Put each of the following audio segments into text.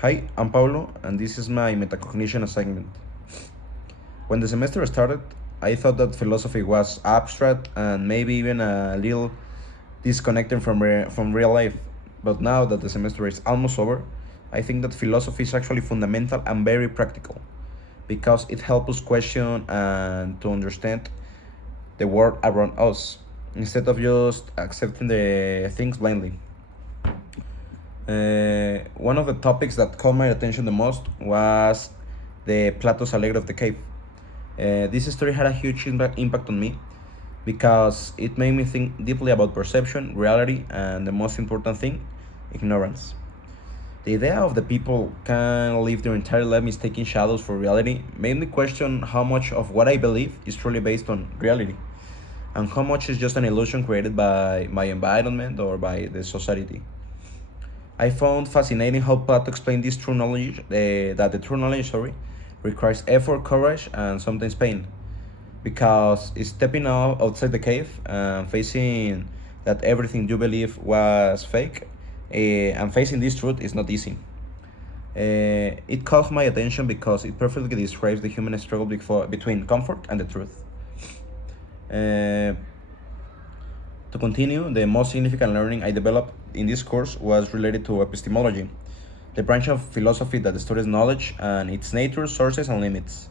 Hi, I'm Paulo, and this is my Metacognition Assignment. When the semester started, I thought that philosophy was abstract and maybe even a little disconnected from real life. But now that the semester is almost over, I think that philosophy is actually fundamental and very practical because it helps us question and to understand the world around us instead of just accepting the things blindly. One of the topics that caught my attention the most was the Plato's Allegro of the Cave. This story had a huge impact on me because it made me think deeply about perception, reality, and the most important thing, ignorance. The idea of the people can live their entire life mistaking shadows for reality made me question how much of what I believe is truly based on reality and how much is just an illusion created by my environment or by the society. I found fascinating how Plato explained this true knowledge, that the true knowledge, requires effort, courage, and sometimes pain. Because stepping out outside the cave and facing that everything you believe was fake, and facing this truth is not easy. It caught my attention because it perfectly describes the human struggle between comfort and the truth. Uh, To continue, the most significant learning I developed in this course was related to epistemology, the branch of philosophy that studies knowledge and its nature, sources, and limits.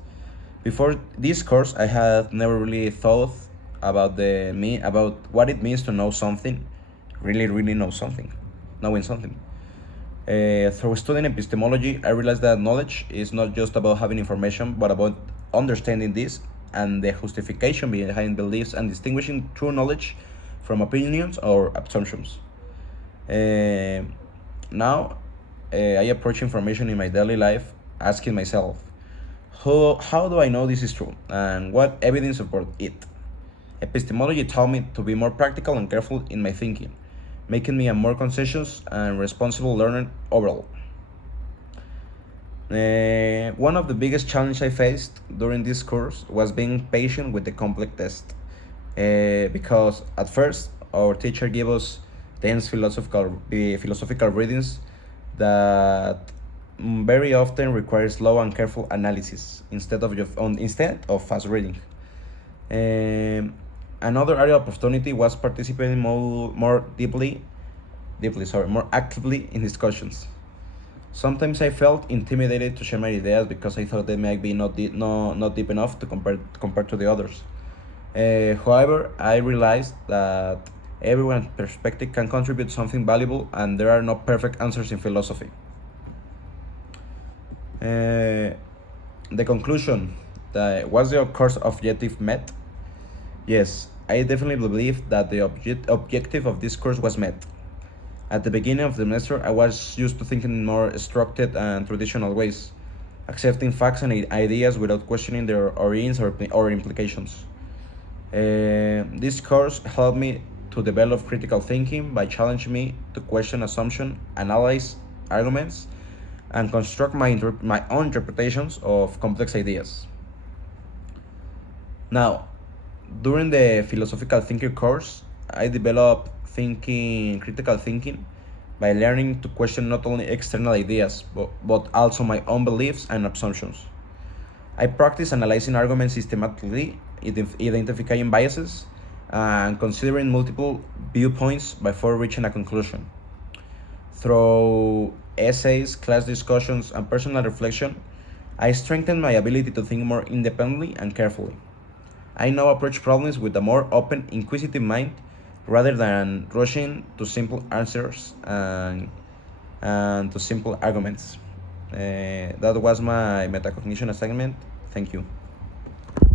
Before this course, I had never really thought about what it means to know something, really know something, knowing something. Through studying epistemology, I realized that knowledge is not just about having information, but about understanding this and the justification behind beliefs and distinguishing true knowledge from opinions or assumptions. Uh, now, I approach information in my daily life asking myself, how do I know this is true and what evidence supports it? Epistemology taught me to be more practical and careful in my thinking, making me a more conscientious and responsible learner overall. One of the biggest challenges I faced during this course was being patient with the complex test. Because at first our teacher gave us dense philosophical readings that very often require slow and careful analysis instead of fast reading. Um, Another area of opportunity was participating more actively in discussions. Sometimes I felt intimidated to share my ideas because I thought they might be not deep enough to compare to the others. However, I realized that everyone's perspective can contribute something valuable, and there are no perfect answers in philosophy. Uh, the conclusion that was the course objective met? Yes, I definitely believe that the objective of this course was met. At the beginning of the semester, I was used to thinking in more structured and traditional ways, accepting facts and ideas without questioning their origins or implications. This course helped me to develop critical thinking by challenging me to question assumptions, analyze arguments, and construct my own interpretations of complex ideas. Now, during the philosophical thinking course, I developed critical thinking by learning to question not only external ideas, but also my own beliefs and assumptions. I practice analyzing arguments systematically, identifying biases, and considering multiple viewpoints before reaching a conclusion. Through essays, class discussions, and personal reflection, I strengthen my ability to think more independently and carefully. I now approach problems with a more open, inquisitive mind rather than rushing to simple answers and to simple arguments. That was my metacognition assignment. Thank you.